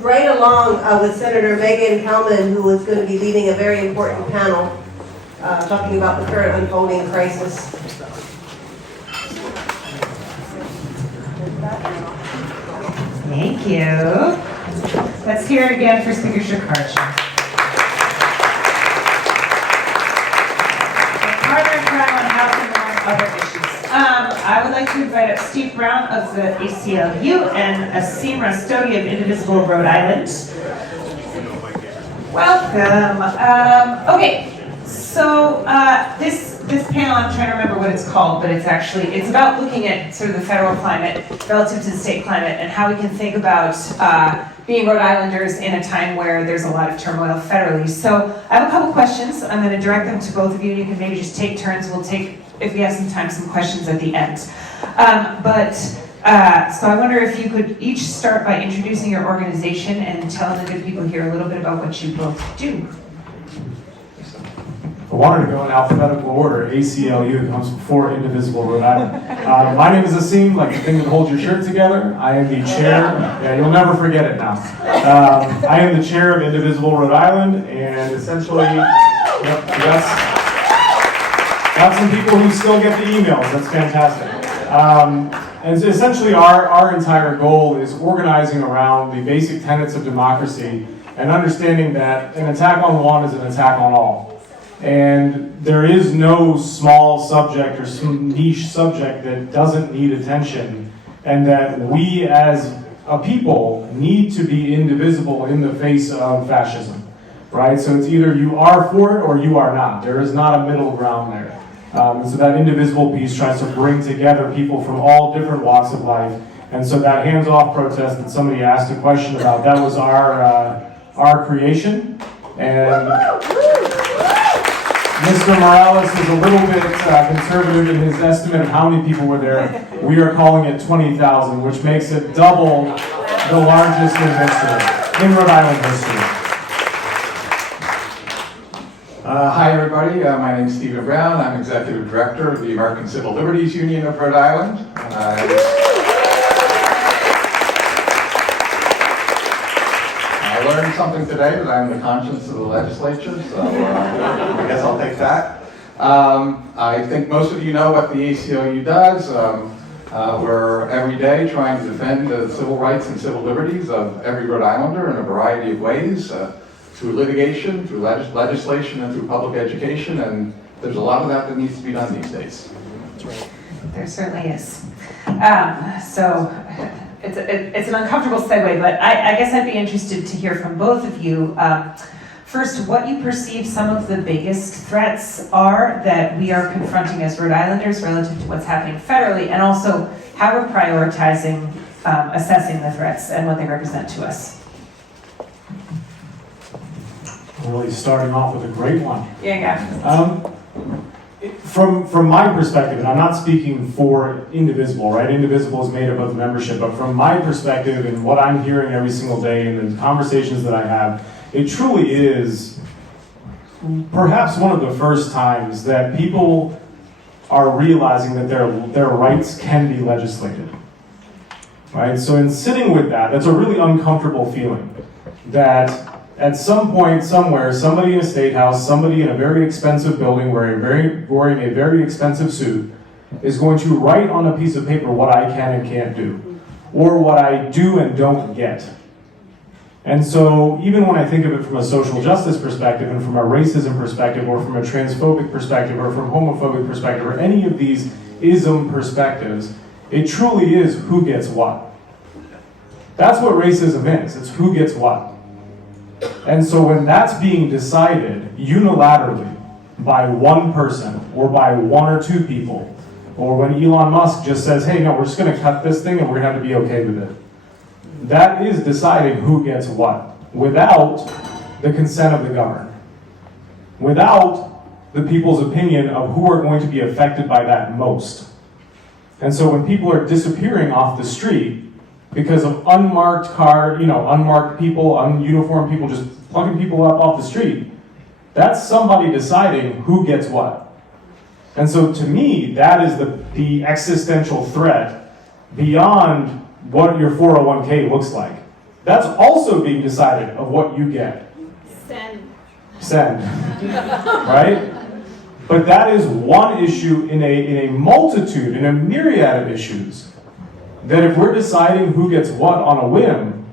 right along with Senator Megan Kelman, who is going to be leading a very important panel talking about the current unfolding crisis. Thank you. Let's hear it again for Speaker Shikarcha. Partner crime on housing and other issues. I would like to invite up Steve Brown of the ACLU and Asim Rastodi of Indivisible Rhode Island. Welcome. Okay, so this panel, I'm trying to remember what it's called, but it's about looking at sort of the federal climate relative to the state climate and how we can think about being Rhode Islanders in a time where there's a lot of turmoil federally. So I have a couple questions. I'm going to direct them to both of you. You can maybe just take turns. We'll take, if we have some time, some questions at the end. So I wonder if you could each start by introducing your organization and telling the good people here a little bit about what you both do. I wanted to go in alphabetical order. ACLU comes before Indivisible Rhode Island. My name is Asim, like the thing that holds your shirt together. I am the chair. Yeah, you'll never forget it now. I am the chair of Indivisible Rhode Island, and essentially, got some people who still get the emails. That's fantastic. And so essentially, our entire goal is organizing around the basic tenets of democracy and understanding that an attack on one is an attack on all. And there is no small subject or some niche subject that doesn't need attention, and that we as a people need to be indivisible in the face of fascism, right? So it's either you are for it or you are not. There is not a middle ground there. So that indivisible piece tries to bring together people from all different walks of life. And so that hands-off protest that somebody asked a question about, that was our creation. And Mr. Morales is a little bit conservative in his estimate of how many people were there. We are calling it 20,000, which makes it double the largest in history, in Rhode Island history. Hi everybody, my name is Stephen Brown. I'm Executive Director of the American Civil Liberties Union of Rhode Island. I learned something today that I'm the conscience of the legislature, so I guess I'll take that. I think most of you know what the ACLU does. We're every day trying to defend the civil rights and civil liberties of every Rhode Islander in a variety of ways, through litigation, through legislation, and through public education, and there's a lot of that needs to be done these days. There certainly is. So it's an uncomfortable segue, but I guess I'd be interested to hear from both of you. First, what you perceive some of the biggest threats are that we are confronting as Rhode Islanders relative to what's happening federally, and also how we're prioritizing assessing the threats and what they represent to us. Really starting off with a great one. Yeah. From my perspective, and I'm not speaking for Indivisible, right? Indivisible is made up of membership, but from my perspective and what I'm hearing every single day in the conversations that I have, it truly is perhaps one of the first times that people are realizing that their rights can be legislated, right? So in sitting with that, that's a really uncomfortable feeling that at some point, somewhere, somebody in a state house, somebody in a very expensive building wearing a very expensive suit is going to write on a piece of paper what I can and can't do, or what I do and don't get. And so even when I think of it from a social justice perspective and from a racism perspective or from a transphobic perspective or from homophobic perspective or any of these ism perspectives, it truly is who gets what. That's what racism is. It's who gets what. And so when that's being decided unilaterally by one person or by one or two people, or when Elon Musk just says, hey, no, we're just going to cut this thing and we're going to have to be okay with it. That is deciding who gets what, without the consent of the governed, without the people's opinion of who are going to be affected by that most. And so when people are disappearing off the street because of unmarked unmarked people, ununiformed people just plugging people up off the street, that's somebody deciding who gets what. And so to me, that is the existential threat beyond what your 401k looks like. That's also being decided of what you get. Send. Right? But that is one issue in a multitude, in a myriad of issues, that if we're deciding who gets what on a whim,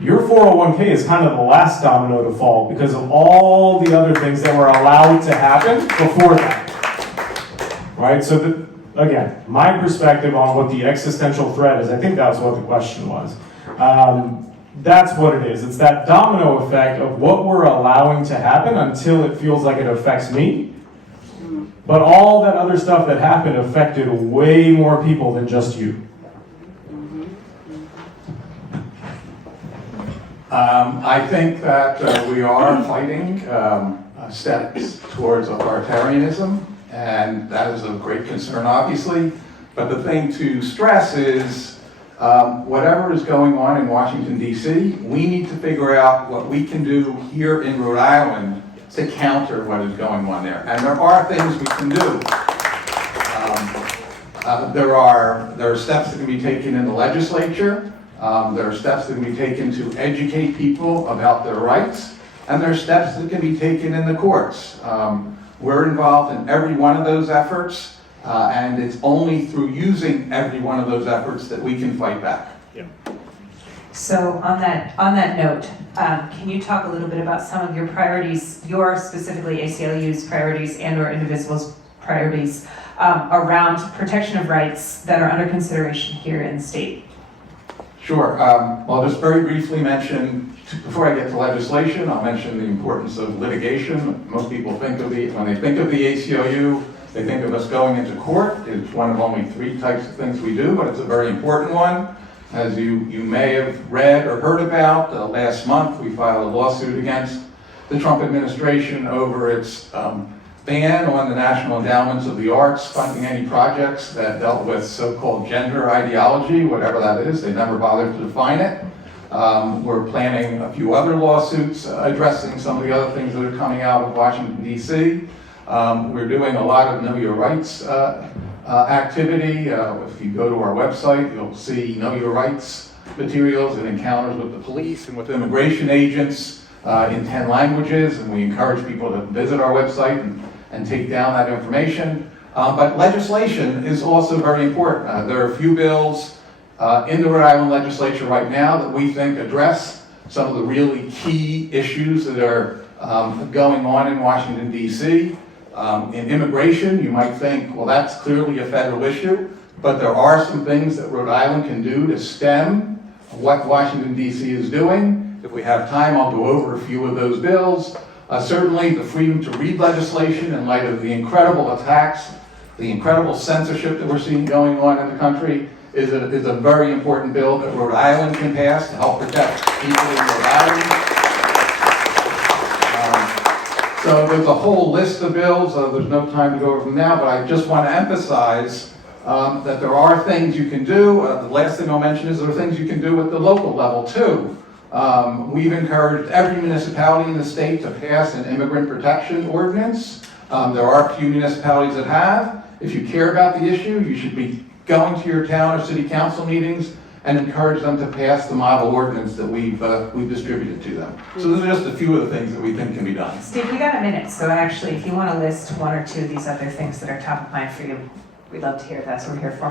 your 401k is kind of the last domino to fall because of all the other things that were allowed to happen before that. Right? So again, my perspective on what the existential threat is, I think that's what the question was. That's what it is. It's that domino effect of what we're allowing to happen until it feels like it affects me. But all that other stuff that happened affected way more people than just you. I think that we are fighting steps towards authoritarianism, and that is of great concern, obviously. But the thing to stress is whatever is going on in Washington, D.C., we need to figure out what we can do here in Rhode Island to counter what is going on there. And there are things we can do. There are steps that can be taken in the legislature. There are steps that can be taken to educate people about their rights. And there are steps that can be taken in the courts. We're involved in every one of those efforts. And it's only through using every one of those efforts that we can fight back. Yeah. So on that note, can you talk a little bit about some of your priorities, your specifically ACLU's priorities and/or Indivisible's priorities around protection of rights that are under consideration here in the state? Sure. I'll just very briefly mention, before I get to legislation, I'll mention the importance of litigation. Most people when they think of the ACLU, they think of us going into court. It's one of only 3 types of things we do, but it's a very important one. As you may have read or heard about, last month we filed a lawsuit against the Trump administration over its ban on the National Endowments of the Arts funding any projects that dealt with so-called gender ideology, whatever that is. They never bothered to define it. We're planning a few other lawsuits addressing some of the other things that are coming out of Washington, D.C. We're doing a lot of Know Your Rights activity. If you go to our website, you'll see Know Your Rights materials and encounters with the police and with immigration agents in 10 languages, and we encourage people to visit our website and take down that information. But legislation is also very important. There are a few bills in the Rhode Island legislature right now that we think address some of the really key issues that are going on in Washington, D.C. In immigration, you might think, well, that's clearly a federal issue, but there are some things that Rhode Island can do to stem what Washington, D.C. is doing. If we have time, I'll go over a few of those bills. Certainly, the freedom to read legislation in light of the incredible attacks, the incredible censorship that we're seeing going on in the country is a very important bill that Rhode Island can pass to help protect people in Rhode Island. So there's a whole list of bills. There's no time to go over them now, but I just want to emphasize that there are things you can do. The last thing I'll mention is there are things you can do at the local level too. We've encouraged every municipality in the state to pass an immigrant protection ordinance. There are a few municipalities that have. If you care about the issue, you should be going to your town or city council meetings and encourage them to pass the model ordinance that we've distributed to them. So those are just a few of the things that we think can be done. Steve, we got a minute, so actually, if you want to list 1 or 2 of these other things that are top of mind for you, we'd love to hear it. That's what we're here for.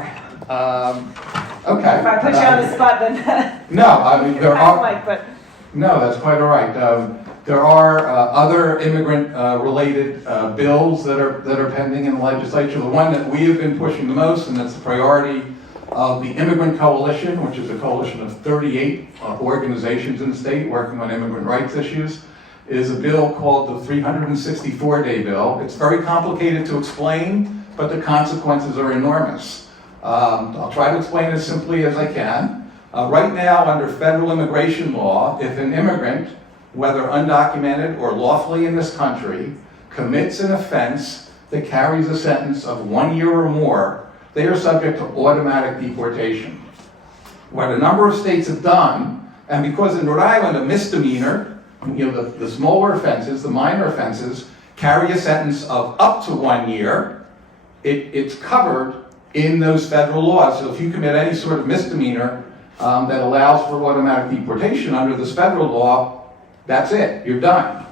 Okay. If I put you on the spot, then No, I mean, there are. Mike, but No, that's quite all right. There are other immigrant-related bills that are pending in the legislature. The one that we have been pushing the most, and that's the priority of the Immigrant Coalition, which is a coalition of 38 organizations in the state working on immigrant rights issues, is a bill called the 364-day bill. It's very complicated to explain, but the consequences are enormous. I'll try to explain it as simply as I can. Right now, under federal immigration law, if an immigrant, whether undocumented or lawfully in this country, commits an offense that carries a sentence of 1 year or more, they are subject to automatic deportation. What a number of states have done, and because in Rhode Island a misdemeanor, the smaller offenses, the minor offenses, carry a sentence of up to 1 year, it's covered in those federal laws. So if you commit any sort of misdemeanor that allows for automatic deportation under this federal law, that's it, you're done.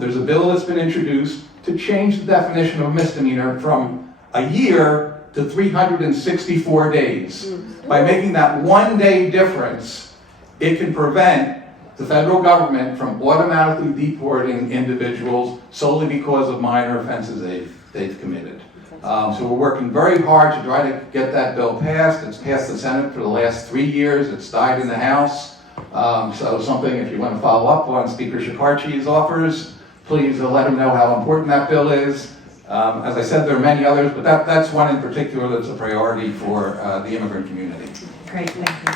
There's a bill that's been introduced to change the definition of misdemeanor from a year to 364 days. By making that 1 day difference, it can prevent the federal government from automatically deporting individuals solely because of minor offenses they've committed. So we're working very hard to try to get that bill passed. It's passed the Senate for the last 3 years. It's died in the House. So something, if you want to follow up on Speaker Shikarchi's offers, please let him know how important that bill is. As I said, there are many others, but that's one in particular that's a priority for the immigrant community. Great, thank you.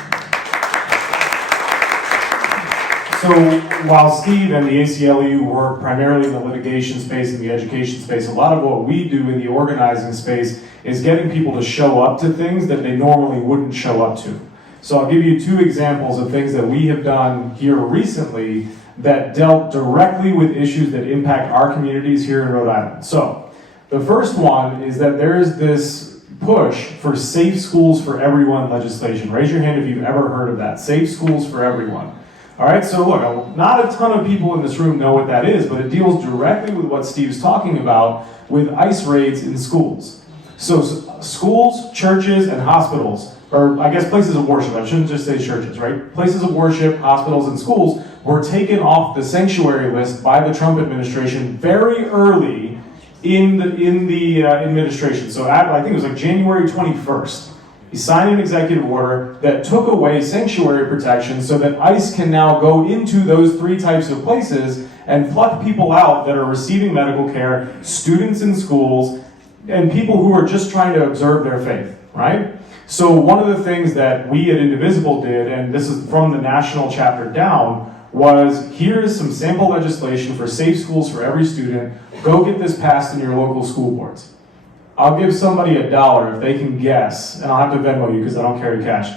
So while Steve and the ACLU work primarily in the litigation space and the education space, a lot of what we do in the organizing space is getting people to show up to things that they normally wouldn't show up to. So I'll give you 2 examples of things that we have done here recently that dealt directly with issues that impact our communities here in Rhode Island. So the first one is that there is this push for Safe Schools for Everyone legislation. Raise your hand if you've ever heard of that. Safe Schools for Everyone. All right, so look, not a ton of people in this room know what that is, but it deals directly with what Steve's talking about with ICE raids in schools. So schools, churches, and hospitals, or I guess places of worship, I shouldn't just say churches, right? Places of worship, hospitals, and schools were taken off the sanctuary list by the Trump administration very early in the administration. So I think it was like January 21st. He signed an executive order that took away sanctuary protection so that ICE can now go into those 3 types of places and pluck people out that are receiving medical care, students in schools, and people who are just trying to observe their faith, right? So one of the things that we at Indivisible did, and this is from the national chapter down, was here is some sample legislation for safe schools for every student. Go get this passed in your local school boards. I'll give somebody $1 if they can guess, and I'll have to Venmo you because I don't carry cash.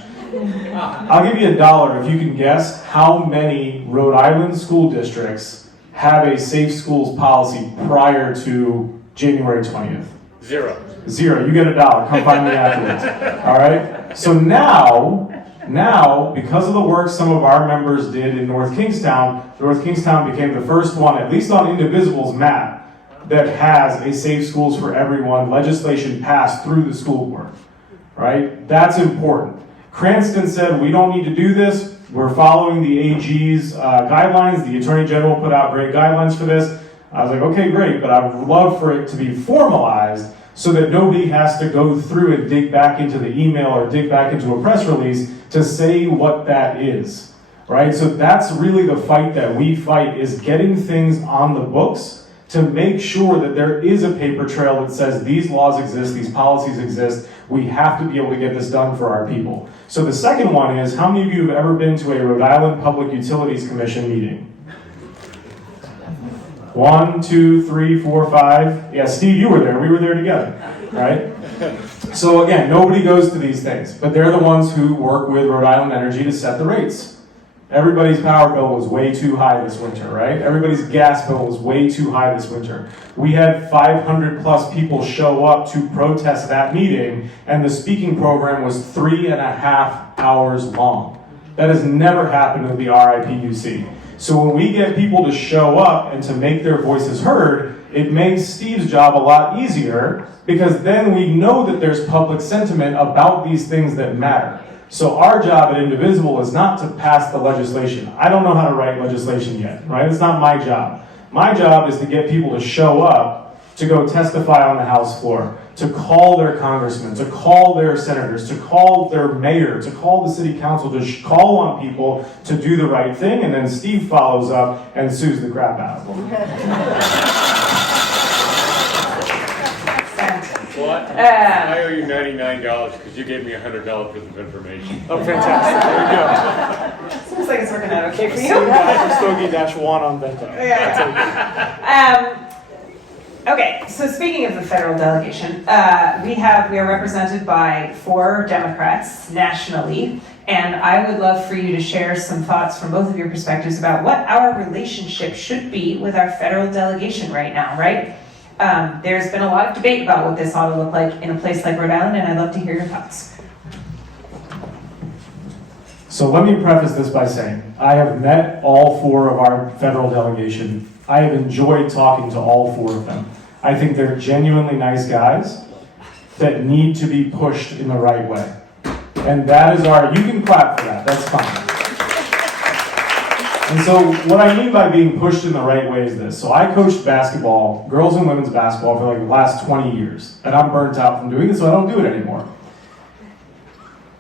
I'll give you $1 if you can guess how many Rhode Island school districts have a safe schools policy prior to January 20th. 0. 0. You get $1. Come find me afterwards. All right? So now, because of the work some of our members did in North Kingstown became the first one, at least on Indivisible's map, that has a Safe Schools for Everyone legislation passed through the school board, right? That's important. Cranston said, we don't need to do this. We're following the AG's guidelines. The Attorney General put out great guidelines for this. I was like, okay, great, but I would love for it to be formalized so that nobody has to go through and dig back into the email or dig back into a press release to say what that is, right? So that's really the fight that we fight, is getting things on the books to make sure that there is a paper trail that says these laws exist, these policies exist. We have to be able to get this done for our people. So the second one is, how many of you have ever been to a Rhode Island Public Utilities Commission meeting? 1, 2, 3, 4, 5. Yeah, Steve, you were there. We were there together, right? So again, nobody goes to these things, but they're the ones who work with Rhode Island Energy to set the rates. Everybody's power bill was way too high this winter, right? Everybody's gas bill was way too high this winter. We had 500 plus people show up to protest that meeting, and the speaking program was 3.5 hours long. That has never happened with the RIPUC. So when we get people to show up and to make their voices heard, it makes Steve's job a lot easier, because then we know that there's public sentiment about these things that matter. So our job at Indivisible is not to pass the legislation. I don't know how to write legislation yet, right? It's not my job. My job is to get people to show up, to go testify on the House floor, to call their congressmen, to call their senators, to call their mayor, to call the city council, to call on people to do the right thing, and then Steve follows up and sues the crap out of them. What? I owe you $99 because you gave me $100 worth of information. Oh, fantastic. There you go. Seems like it's working out okay for you. Stogie-1 on Bento. Yeah. Okay, so speaking of the federal delegation, we are represented by 4 Democrats nationally, and I would love for you to share some thoughts from both of your perspectives about what our relationship should be with our federal delegation right now, right? There's been a lot of debate about what this ought to look like in a place like Rhode Island, and I'd love to hear your thoughts. So let me preface this by saying, I have met all 4 of our federal delegation. I have enjoyed talking to all 4 of them. I think they're genuinely nice guys that need to be pushed in the right way. And that is you can clap for that, that's fine. And so what I mean by being pushed in the right way is this. So I coached basketball, girls and women's basketball, for like the last 20 years. And I'm burnt out from doing it, so I don't do it anymore.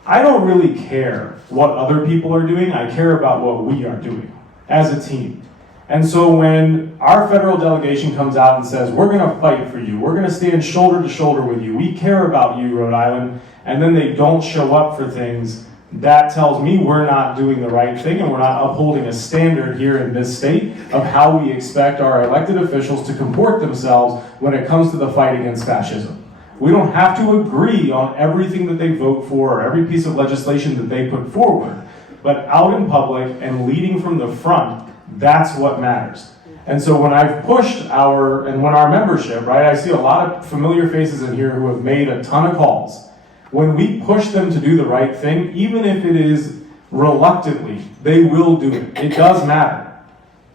I don't really care what other people are doing. I care about what we are doing as a team. And so when our federal delegation comes out and says, we're going to fight for you, we're going to stand shoulder to shoulder with you, we care about you, Rhode Island, and then they don't show up for things, that tells me we're not doing the right thing and we're not upholding a standard here in this state of how we expect our elected officials to comport themselves when it comes to the fight against fascism. We don't have to agree on everything that they vote for or every piece of legislation that they put forward, but out in public and leading from the front, that's what matters. And so when I've pushed when our membership, right, I see a lot of familiar faces in here who have made a ton of calls. When we push them to do the right thing, even if it is reluctantly, they will do it. It does matter.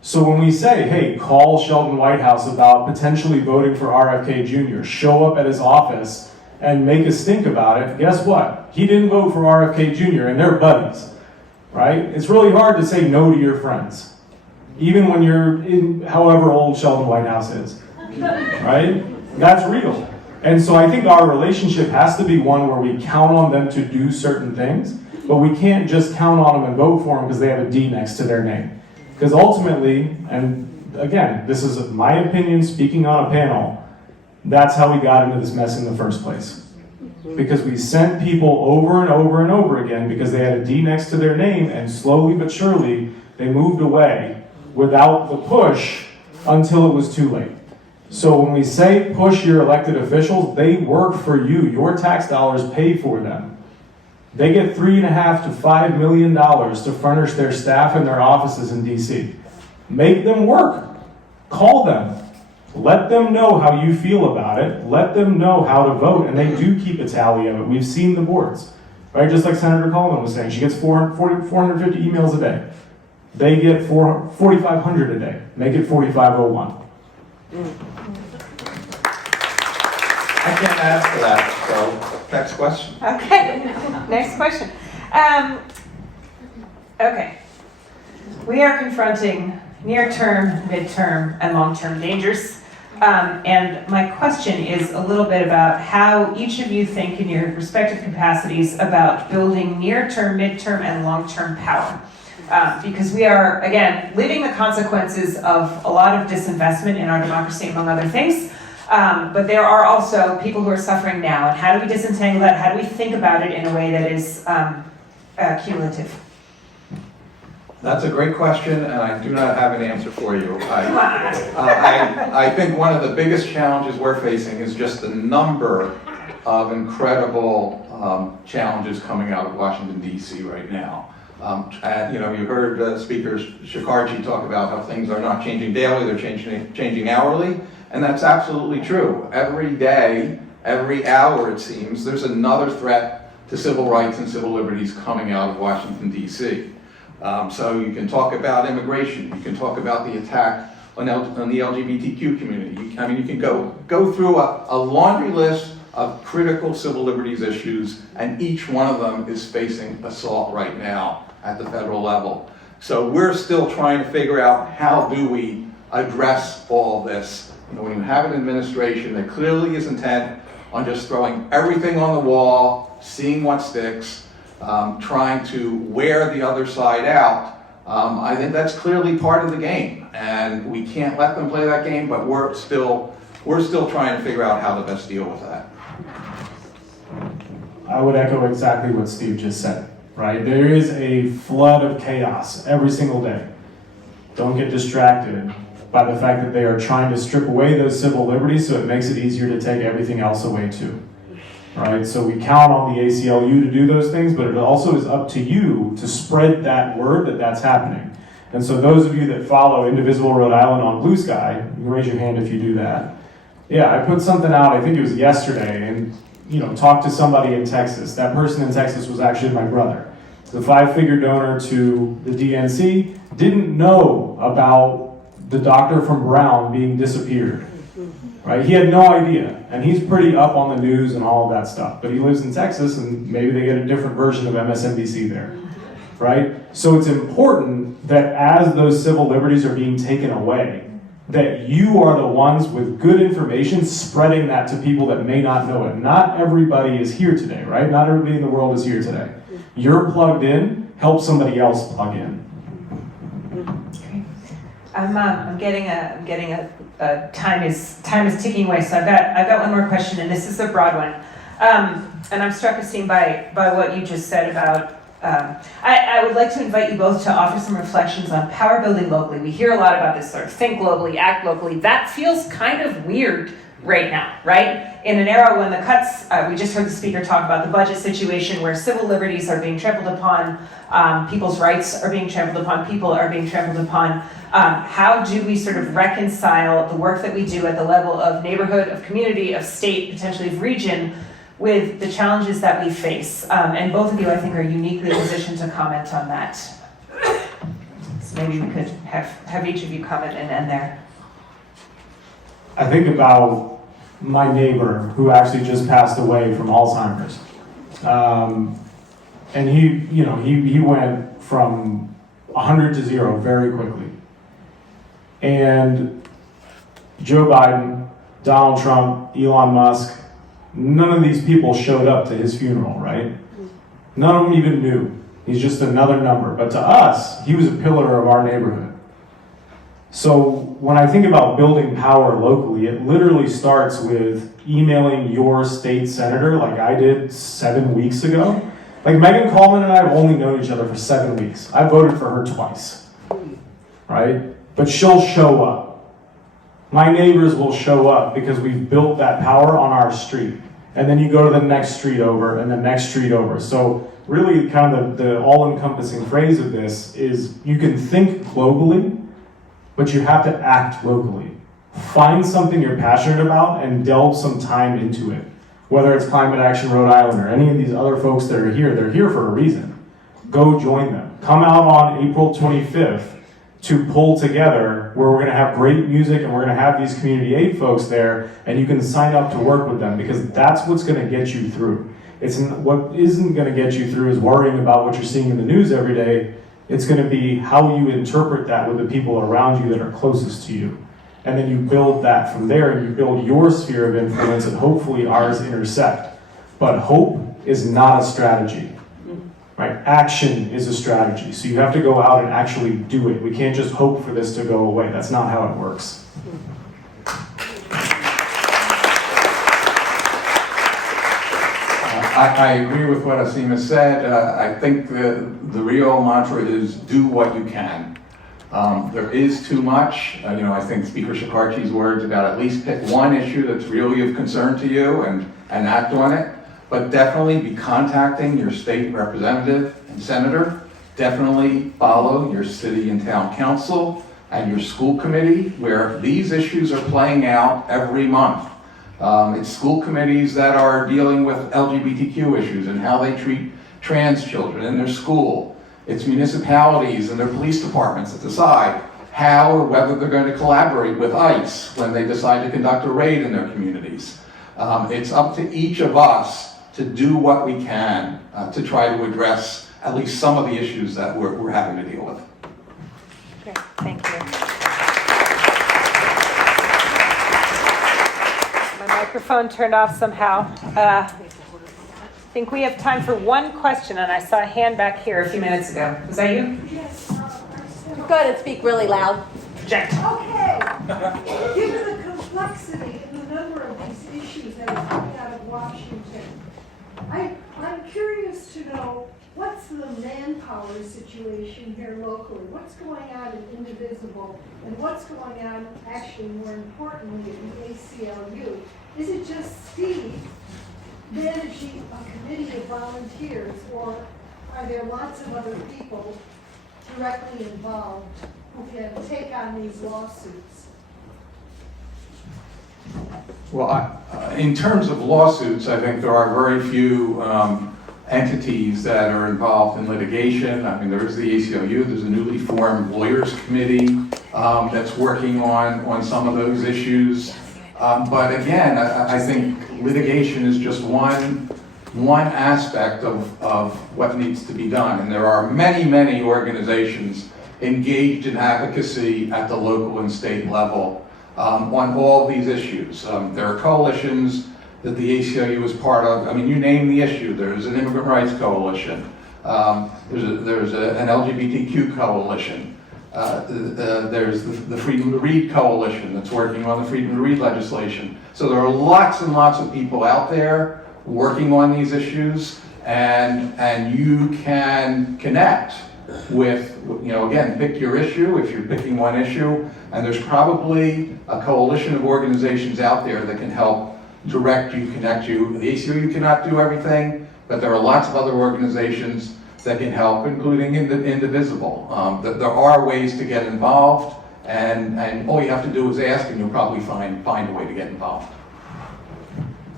So when we say, hey, call Sheldon Whitehouse about potentially voting for RFK Jr., show up at his office and make a stink about it, guess what? He didn't vote for RFK Jr. and they're buddies, right? It's really hard to say no to your friends, even when you're in however old Sheldon Whitehouse is, right? That's real. And so I think our relationship has to be one where we count on them to do certain things, but we can't just count on them and vote for them because they have a D next to their name. Because ultimately, and again, this is my opinion speaking on a panel, that's how we got into this mess in the first place. Because we sent people over and over and over again because they had a D next to their name, and slowly but surely they moved away without the push until it was too late. So when we say push your elected officials, they work for you. Your tax dollars pay for them. They get $3.5 to $5 million to furnish their staff and their offices in DC. Make them work. Call them. Let them know how you feel about it. Let them know how to vote, and they do keep a tally of it. We've seen the boards, right? Just like Senator Coleman was saying, she gets 450 emails a day. They get 4,500 a day. Make it 4,501. I can't ask for that, so next question. Okay, next question. Okay. We are confronting near-term, mid-term, and long-term dangers. And my question is a little bit about how each of you think in your respective capacities about building near-term, mid-term, and long-term power. Because we are, again, living the consequences of a lot of disinvestment in our democracy, among other things. But there are also people who are suffering now. And how do we disentangle that? How do we think about it in a way that is cumulative? That's a great question, and I do not have an answer for you. I think one of the biggest challenges we're facing is just the number of incredible challenges coming out of Washington, D.C. right now. And you heard Speaker Shikarji talk about how things are not changing daily, they're changing hourly, and that's absolutely true. Every day, every hour it seems, there's another threat to civil rights and civil liberties coming out of Washington, D.C. So you can talk about immigration, you can talk about the attack on the LGBTQ community. You can go through a laundry list of critical civil liberties issues, and each one of them is facing assault right now at the federal level. So we're still trying to figure out how do we address all this. When you have an administration that clearly is intent on just throwing everything on the wall, seeing what sticks, trying to wear the other side out, I think that's clearly part of the game. And we can't let them play that game, but we're still trying to figure out how to best deal with that. I would echo exactly what Steve just said, right? There is a flood of chaos every single day. Don't get distracted by the fact that they are trying to strip away those civil liberties so it makes it easier to take everything else away too, right? So we count on the ACLU to do those things, but it also is up to you to spread that word that that's happening. And so those of you that follow Indivisible Rhode Island on Blue Sky, you can raise your hand if you do that. Yeah, I put something out, I think it was yesterday, and talked to somebody in Texas. That person in Texas was actually my brother. the 5-figure donor to the DNC, didn't know about the doctor from Brown being disappeared. Right? He had no idea, and he's pretty up on the news and all of that stuff. But he lives in Texas, and maybe they get a different version of MSNBC there, right? So it's important that as those civil liberties are being taken away, that you are the ones with good information spreading that to people that may not know it. Not everybody is here today, right? Not everybody in the world is here today. You're plugged in, help somebody else plug in. I'm getting a time is ticking away, so I've got one more question, and this is a broad one. And I'm struck as seen by what you just said about. I would like to invite you both to offer some reflections on power building locally. We hear a lot about this sort of think globally, act locally. That feels kind of weird right now, right? In an era when the cuts, we just heard the speaker talk about the budget situation where civil liberties are being trampled upon, people's rights are being trampled upon, people are being trampled upon. How do we sort of reconcile the work that we do at the level of neighborhood, of community, of state, potentially of region, with the challenges that we face? And both of you, I think, are uniquely positioned to comment on that. So maybe we could have each of you comment and end there. I think about my neighbor who actually just passed away from Alzheimer's. And he went from 100 to 0 very quickly. And Joe Biden, Donald Trump, Elon Musk, none of these people showed up to his funeral, right? None of them even knew. He's just another number. But to us, he was a pillar of our neighborhood. So when I think about building power locally, it literally starts with emailing your state senator like I did 7 weeks ago. Like Megan Coleman and I have only known each other for 7 weeks. I voted for her twice, right? But she'll show up. My neighbors will show up because we've built that power on our street. And then you go to the next street over and the next street over. So really kind of the all-encompassing phrase of this is you can think globally, but you have to act locally. Find something you're passionate about and delve some time into it. Whether it's Climate Action Rhode Island or any of these other folks that are here, they're here for a reason. Go join them. Come out on April 25th to pull together where we're gonna have great music and we're gonna have these community aid folks there, and you can sign up to work with them because that's what's gonna get you through. What isn't gonna get you through is worrying about what you're seeing in the news every day. It's gonna be how you interpret that with the people around you that are closest to you. And then you build that from there and you build your sphere of influence and hopefully ours intersect. But hope is not a strategy, right? Action is a strategy. So you have to go out and actually do it. We can't just hope for this to go away. That's not how it works. I agree with what Asima said. I think the real mantra is do what you can. There is too much. I think Speaker Shikarchi's words about at least pick one issue that's really of concern to you and act on it. But definitely be contacting your state representative and senator. Definitely follow your city and town council and your school committee where these issues are playing out every month. It's school committees that are dealing with LGBTQ issues and how they treat trans children in their school. It's municipalities and their police departments that decide how or whether they're going to collaborate with ICE when they decide to conduct a raid in their communities. It's up to each of us to do what we can to try to address at least some of the issues that we're having to deal with. Great, thank you. My microphone turned off somehow. I think we have time for one question, and I saw a hand back here a few minutes ago. Was that you? Yes. Go ahead and speak really loud. Project. Okay. Given the complexity and the number of these issues that are coming out of Washington, I'm curious to know what's the manpower situation here locally? What's going on in Indivisible? And what's going on, actually more importantly, in the ACLU? Is it just Steve managing a committee of volunteers, or are there lots of other people directly involved who can take on these lawsuits? Well, in terms of lawsuits, I think there are very few entities that are involved in litigation. I mean, there is the ACLU, there's a newly formed lawyers committee that's working on some of those issues. But again, I think litigation is just one aspect of what needs to be done. And there are many, many organizations engaged in advocacy at the local and state level on all these issues. There are coalitions that the ACLU is part of. I mean, you name the issue. There's an immigrant rights coalition. There's an LGBTQ coalition. There's the Freedom to Read coalition that's working on the Freedom to Read legislation. So there are lots and lots of people out there working on these issues, and you can connect with, again, pick your issue if you're picking one issue, and there's probably a coalition of organizations out there that can help direct you, connect you. The ACLU cannot do everything, but there are lots of other organizations that can help, including Indivisible. There are ways to get involved, and all you have to do is ask, and you'll probably find a way to get involved.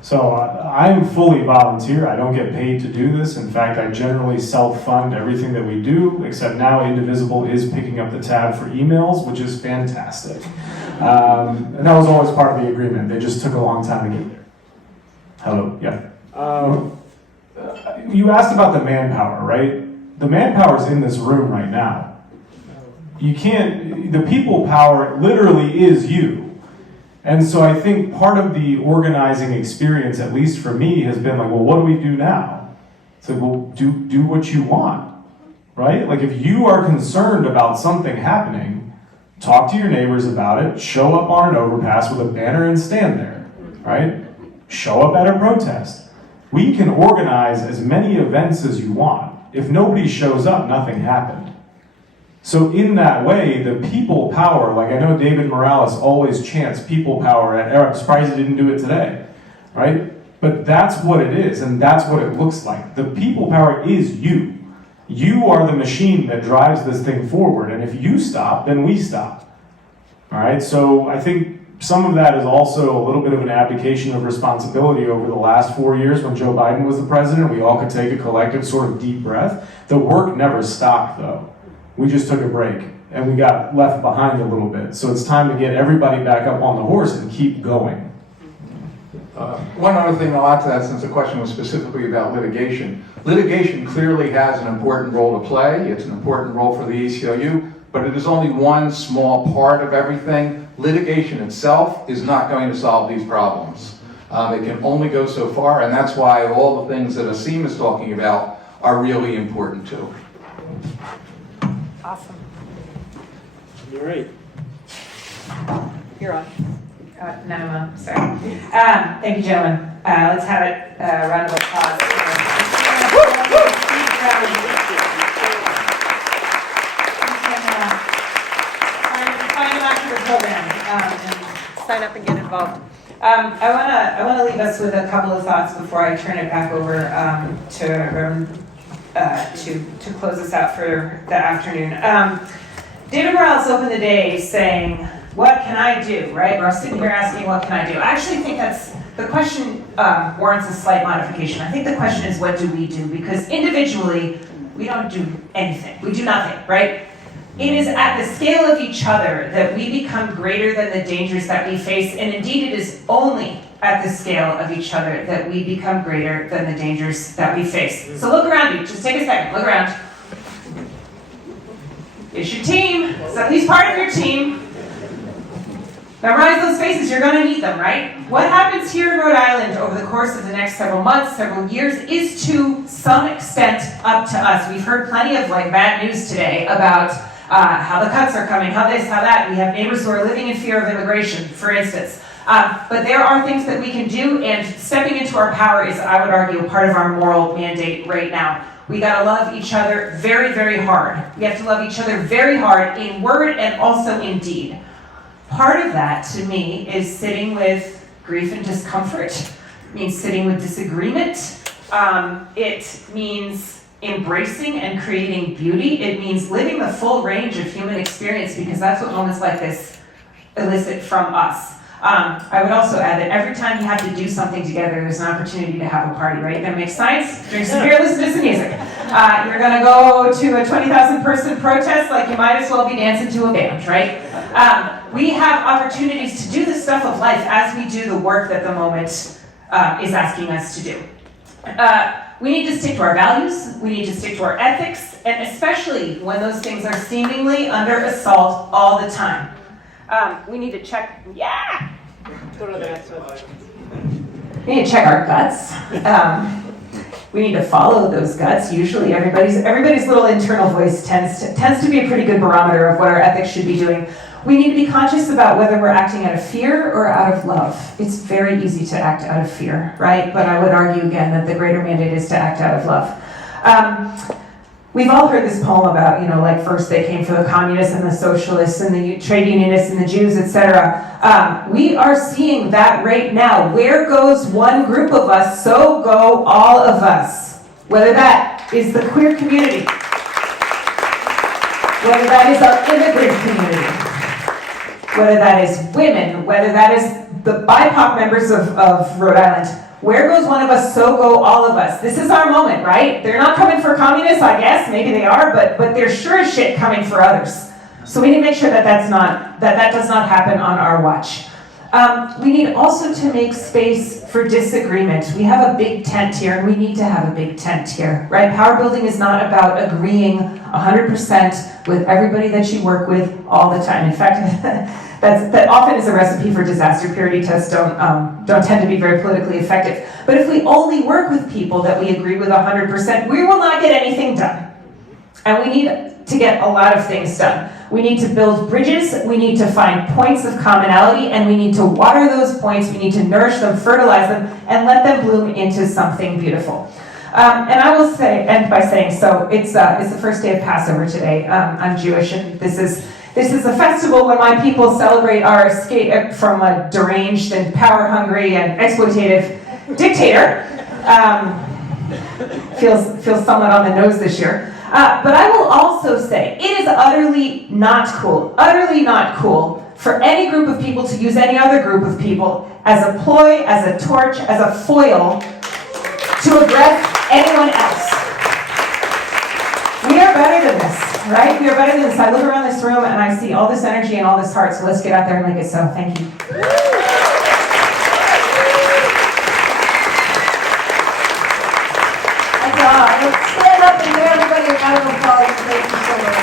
So I'm fully volunteer. I don't get paid to do this. In fact, I generally self-fund everything that we do, except now Indivisible is picking up the tab for emails, which is fantastic. And that was always part of the agreement. They just took a long time to get there. Hello, yeah. You asked about the manpower, right? The manpower's in this room right now. You can't, the people power literally is you. And so I think part of the organizing experience, at least for me, has been like, well, what do we do now? It's like, well, do what you want, right? Like if you are concerned about something happening, talk to your neighbors about it, show up on an overpass with a banner and stand there, right? Show up at a protest. We can organize as many events as you want. If nobody shows up, nothing happened. So in that way, the people power, like I know David Morales always chants people power at I'm surprised he didn't do it today, right? But that's what it is, and that's what it looks like. The people power is you. You are the machine that drives this thing forward, and if you stop, then we stop. All right, so I think some of that is also a little bit of an abdication of responsibility over the last 4 years when Joe Biden was the president. We all could take a collective sort of deep breath. The work never stopped, though. We just took a break, and we got left behind a little bit. So it's time to get everybody back up on the horse and keep going. One other thing I'll add to that, since the question was specifically about litigation. Litigation clearly has an important role to play. It's an important role for the ACLU, but it is only one small part of everything. Litigation itself is not going to solve these problems. It can only go so far, and that's why all the things that Asim is talking about are really important too. Awesome. You're right. You're on. No, sorry. Thank you, gentlemen. Let's have it, a round of applause. Find them after the program and Sign up and get involved. I want to leave us with a couple of thoughts before I turn it back over to close us out for the afternoon. David Morales opened the day saying, "What can I do?" Right? We're sitting here asking, "What can I do?" I actually think the question warrants a slight modification. I think the question is, what do we do? Because individually, we don't do anything. We do nothing, right? It is at the scale of each other that we become greater than the dangers that we face, and indeed it is only at the scale of each other that we become greater than the dangers that we face. So look around you, just take a second, look around. It's your team, somebody's part of your team. Memorize those faces, you're gonna need them, right? What happens here in Rhode Island over the course of the next several months, several years, is to some extent up to us. We've heard plenty of bad news today about how the cuts are coming, how this, how that. We have neighbors who are living in fear of immigration, for instance. But there are things that we can do, and stepping into our power is, I would argue, part of our moral mandate right now. We gotta love each other very, very hard. We have to love each other very hard in word and also in deed. Part of that, to me, is sitting with grief and discomfort. It means sitting with disagreement. It means embracing and creating beauty. It means living the full range of human experience, because that's what moments like this elicit from us. I would also add that every time you have to do something together, there's an opportunity to have a party, right? You're gonna make science, drink some beer, listen to some music. You're gonna go to a 20,000 person protest, like you might as well be dancing to a band, right? We have opportunities to do the stuff of life as we do the work that the moment is asking us to do. We need to stick to our values, we need to stick to our ethics, and especially when those things are seemingly under assault all the time. We need to check, Go to the next one. we need to check our guts. We need to follow those guts. Usually everybody's little internal voice tends to be a pretty good barometer of what our ethics should be doing. We need to be conscious about whether we're acting out of fear or out of love. It's very easy to act out of fear, right? But I would argue again that the greater mandate is to act out of love. We've all heard this poem about, like first they came for the communists and the socialists and the trade unionists and the Jews, etc. We are seeing that right now. Where goes one group of us, so go all of us. Whether that is the queer community, whether that is our immigrant community, whether that is women, whether that is the BIPOC members of Rhode Island. Where goes one of us, so go all of us. This is our moment, right? They're not coming for communists, I guess. Maybe they are, but they're sure as shit coming for others. So we need to make sure that that does not happen on our watch. We need also to make space for disagreement. We have a big tent here, and we need to have a big tent here, right? Power building is not about agreeing 100% with everybody that you work with all the time. In fact, that often is a recipe for disaster. Purity tests don't tend to be very politically effective. But if we only work with people that we agree with 100%, we will not get anything done. And we need to get a lot of things done. We need to build bridges, we need to find points of commonality, and we need to water those points, we need to nourish them, fertilize them, and let them bloom into something beautiful. And I will end by saying, so it's the first day of Passover today. I'm Jewish, and this is a festival when my people celebrate our escape from a deranged and power-hungry and exploitative dictator. Feels somewhat on the nose this year. But I will also say, it is utterly not cool for any group of people to use any other group of people as a ploy, as a torch, as a foil to aggress anyone else. We are better than this, right? We are better than this. I look around this room and I see all this energy and all this heart, so let's get out there and make it so. Thank you. Let's stand up and give everybody a round of applause. Thank you so much.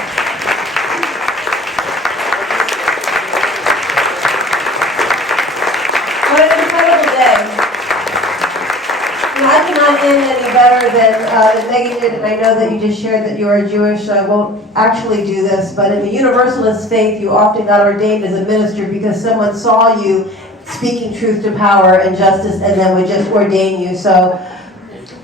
What an incredible day. I cannot end any better than Megan did, and I know that you just shared that you are Jewish, so I won't actually do this, but in the Universalist faith, you often got ordained as a minister because someone saw you speaking truth to power and justice and then would just ordain you. So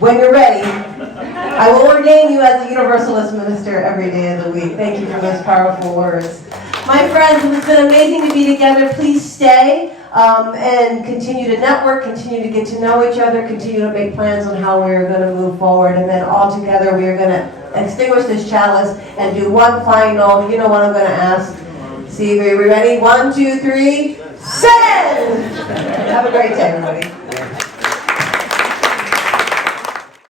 when you're ready, I will ordain you as a Universalist minister every day of the week. Thank you for those powerful words. My friends, it has been amazing to be together. Please stay and continue to network, continue to get to know each other, continue to make plans on how we're going to move forward. And then all together we are going to extinguish this chalice and do one final, you know what I'm going to ask? See, are we ready? 1, 2, 3, send! Have a great day, everybody.